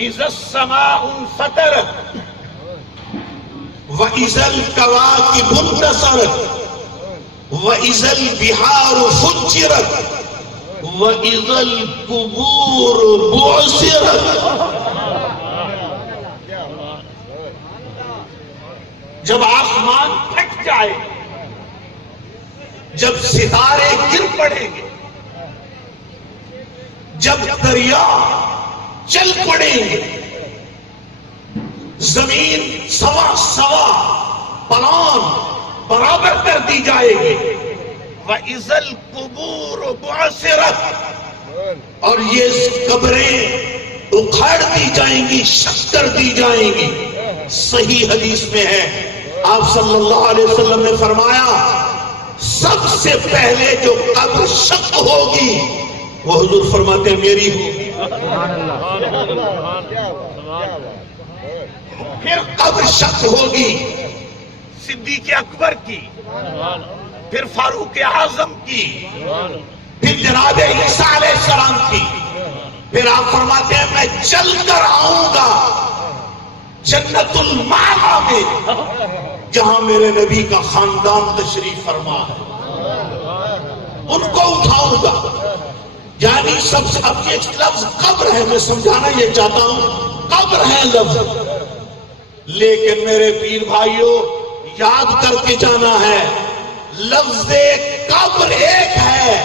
اذا السماء انفطرت واذا الكواكب انتثرت واذا البحار فجرت واذا القبور بعثرت. جب آسمان پھٹ جائے، جب ستارے گر پڑیں گے، جب دریا چل پڑیں گے، زمین سوا سوا پلان برابر کر دی جائے گی، وَإِذَا الْقُبُورُ بُعْثِرَتْ، اور یہ قبریں اکھاڑ دی جائیں گی، شق کر دی جائیں گی. صحیح حدیث میں ہے، آپ صلی اللہ علیہ وسلم نے فرمایا سب سے پہلے جو قبر شق ہوگی وہ حضور فرماتے ہیں میری ہوگی. پھر قبر شق ہوگی صدیق اکبر کی، پھر فاروق اعظم کی، پھر جناب عیسیٰ علیہ السلام کی. پھر آپ فرماتے ہیں میں چل کر آؤں گا جنت المعلا میں جہاں میرے نبی کا خاندان تشریف فرما ہے، ان کو اٹھاؤں گا. یعنی سب سے اب یہ لفظ قبر ہے، میں سمجھانا یہ چاہتا ہوں قبر ہے لفظ، لیکن میرے پیر بھائیوں یاد کر کے جانا ہے لفظ قبر ایک ہے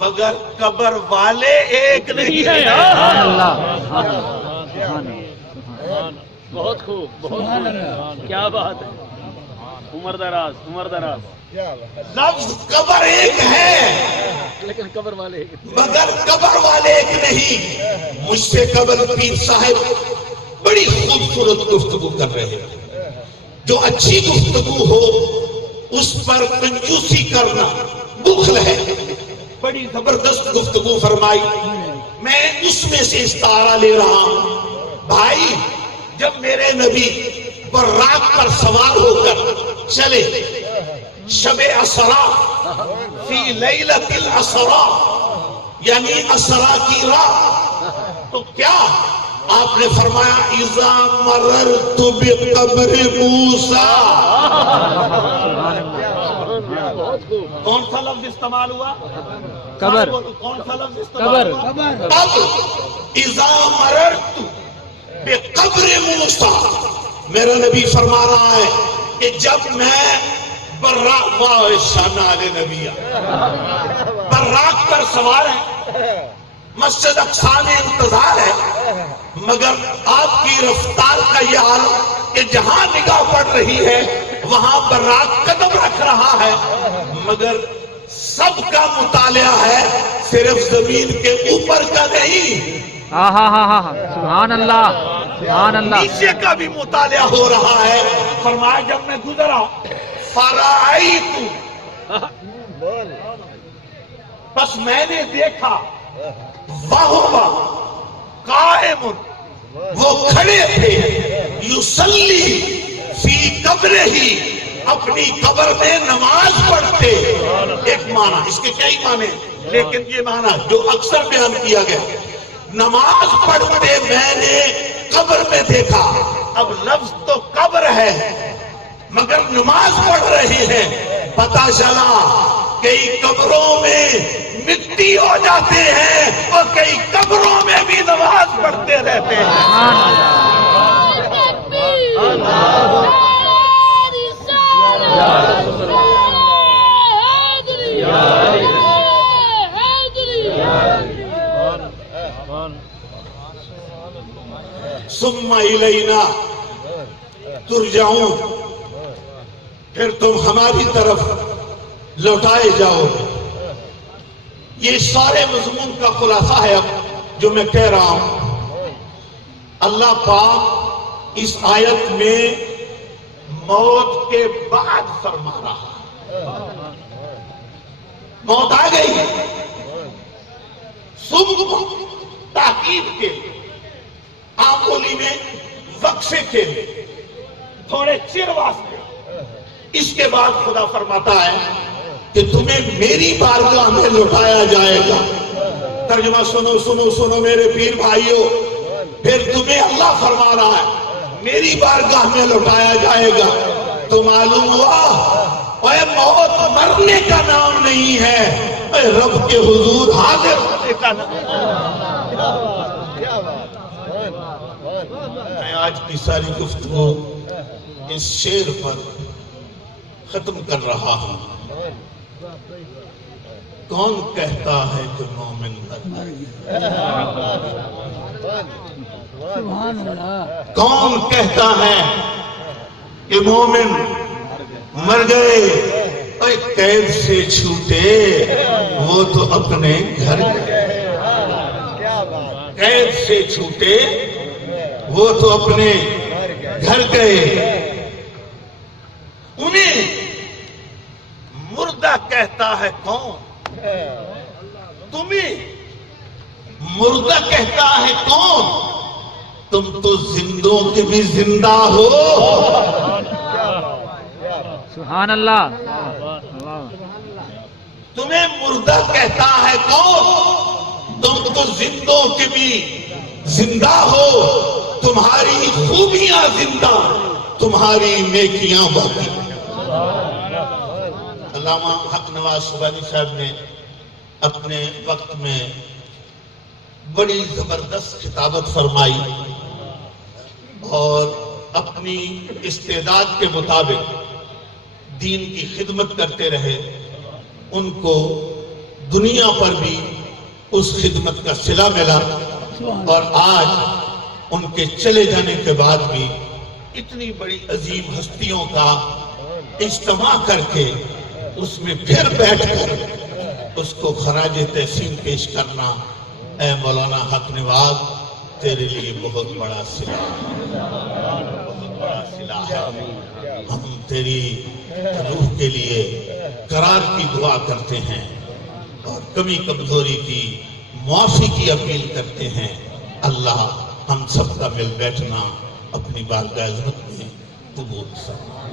مگر قبر والے ایک نہیں ہے. بہت خوب، بہت خوب، کیا بات ہے. عمر دراز، عمر دراز. لفظ قبر ایک ہے لیکن قبر والے ایک مگر قبر والے ایک نہیں. مجھ سے قبر پیر صاحب بڑی خوبصورت گفتگو کر رہے ہیں. جو اچھی گفتگو ہو اس پر کنجوسی کرنا بخل ہے. بڑی زبردست گفتگو فرمائی، میں اس میں سے استعارہ لے رہا ہوں. بھائی جب میرے نبی براق پر سوار ہو کر چلے شب اسرا فی لیلۃ الاسرا، یعنی اسرا کی رات، تو کیا آپ نے فرمایا اذا مررت بقبر موسیٰ. کون سا لفظ استعمال ہوا؟ قبر. کون سا لفظ استعمال ہوا؟ قبر. اذا مررت بقبر موسیٰ، میرا نبی فرما رہا ہے کہ جب میں براق پر سوار ہے، مسجد اقصی میں انتظار ہے، مگر آپ کی رفتار کا یہ حال کہ جہاں نگاہ پڑ رہی ہے وہاں براق قدم رکھ رہا ہے، مگر سب کا مطالعہ ہے صرف زمین کے اوپر کا نہیں، سبحان اللہ، سبحان اللہ. نیچے کا بھی مطالعہ ہو رہا ہے. فرمایا جب میں گزرا فرائیت، بس میں نے دیکھا وَهُوَ قائم، وہ کھڑے تھے یصلی فی قبرہ، اپنی قبر میں نماز پڑھتے. ایک معنی، اس کے کئی معنی، لیکن یہ معنی جو اکثر بیان کیا گیا نماز پڑھتے میں نے قبر میں دیکھا. اب لفظ تو قبر ہے مگر نماز پڑھ رہے ہیں. پتہ چلا کئی قبروں میں مٹی ہو جاتے ہیں اور کئی قبروں میں بھی نماز پڑھتے رہتے ہیں. ثم الینا ترجعون، پھر تم ہماری طرف لوٹائے جاؤ. یہ سارے مضمون کا خلاصہ ہے اب جو میں کہہ رہا ہوں. اللہ پاک اس آیت میں موت کے بعد فرما رہا ہے. موت آ گئی، صبح تاکید کے آمولی میں وقفے کے تھوڑے چر واسطے. اس کے بعد خدا فرماتا ہے کہ تمہیں میری بارگاہ میں لوٹایا جائے گا. ترجمہ سنو سنو سنو میرے پیر بھائیوں، پھر تمہیں اللہ فرما رہا ہے میری بارگاہ میں لوٹایا جائے گا، تو معلوم ہوا اے موت مرنے کا نام نہیں ہے، اے رب کے حضور حاضر ہونے کا نام۔ میں آج کی ساری گفتگو اس شعر پر ختم کر رہا ہوں۔ کون کہتا ہے کہ مومن مر گیا؟ کون کہتا ہے کہ مومن مر گئے؟ اے قید سے چھوٹے وہ تو اپنے گھر گئے، قید سے چھوٹے وہ تو اپنے گھر گئے۔ انہیں مردہ کہتا ہے کون؟ تمہیں مردہ کہتا ہے کون؟ تم تو زندوں کے بھی زندہ ہو۔ سبحان اللہ۔ تمہیں مردہ کہتا ہے کون؟ تم تو زندوں کے بھی زندہ ہو، تمہاری خوبیاں زندہ، تمہاری نیکیاں باقی۔ علامہ حق نواز سبحانی صاحب نے اپنے وقت میں بڑی زبردست خطابت فرمائی اور اپنی استعداد کے مطابق دین کی خدمت کرتے رہے۔ ان کو دنیا پر بھی اس خدمت کا صلہ ملا، اور آج ان کے چلے جانے کے بعد بھی اتنی بڑی عظیم ہستیوں کا اجتماع کر کے اس میں پھر بیٹھ کر اس کو خراج تحسین پیش کرنا، اے مولانا حق نواز تیرے لیے بہت بڑا صلہ ہے، بہت بڑا صلہ ہے۔ ہم تیری روح کے لیے قرار کی دعا کرتے ہیں اور کمی کمزوری کی معافی کی اپیل کرتے ہیں۔ اللہ ہم سب کا مل بیٹھنا اپنی بارگاہ عظمت میں قبول فرمائے۔